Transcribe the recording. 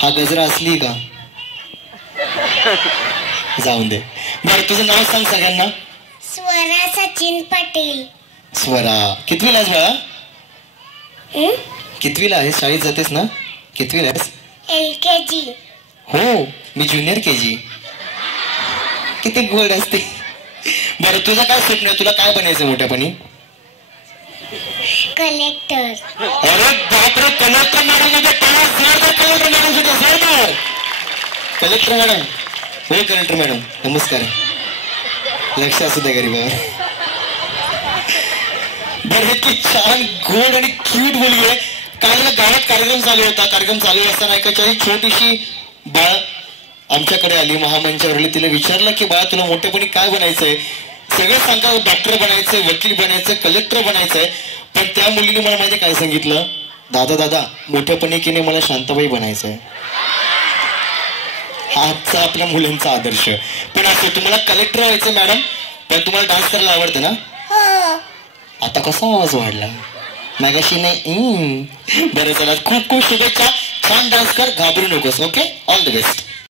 हा गजरा असली का? जाऊन दे. बरं तुझं नाव सांग सगळ्यांना. स्वरा सचिन पाटील. स्वरा, कितवीला आहेस बाळा? कितवीला आहेस? शाळेत जातेस ना? कितवीला आहेस? LKG. हो, मी ज्युनियर KG. किती गोड असते. बरं तुझं काय स्वप्न आहे? तुला काय बनायचं मोठ्यापणी? कलेक्टर. अरे बापरे, कलेक्टर मॅडम म्हणजे कलेक्टर मॅडम. Collector madam. हो कलेक्टर मॅडम, नमस्कार. लक्ष असू द्या गरीबावर. बरं इतकी छान गोड आणि क्यूट मुलगी आहे. काल गावात कार्यक्रम चालू होता. कार्यक्रम चालू असताना एकाची छोटीशी बाळ आमच्याकडे आली, महामंचावरली. तिला विचारलं की बाळा तुला मोठेपणी काय बनायचंय? सगळं सांगा, डॉक्टर बनायचंय, वकील बनायचंय, कलेक्टर बनायचंय. पण त्या मुलीने मला माहिती काय सांगितलं? दादा मोठेपणी की नाही मला शांताबाई बनायचंय. आजचा आपल्या मुलांचा आदर्श. पण असं तुम्हाला कलेक्टर व्हायचं मॅडम, पण तुम्हाला डान्स करायला आवडतं ना? आता कसा आवाज वाढला? मगाशी नाही. बरं चला, खूप खूप शुभेच्छा. छान डान्स कर, घाबरू नकोस. Okay, all the best.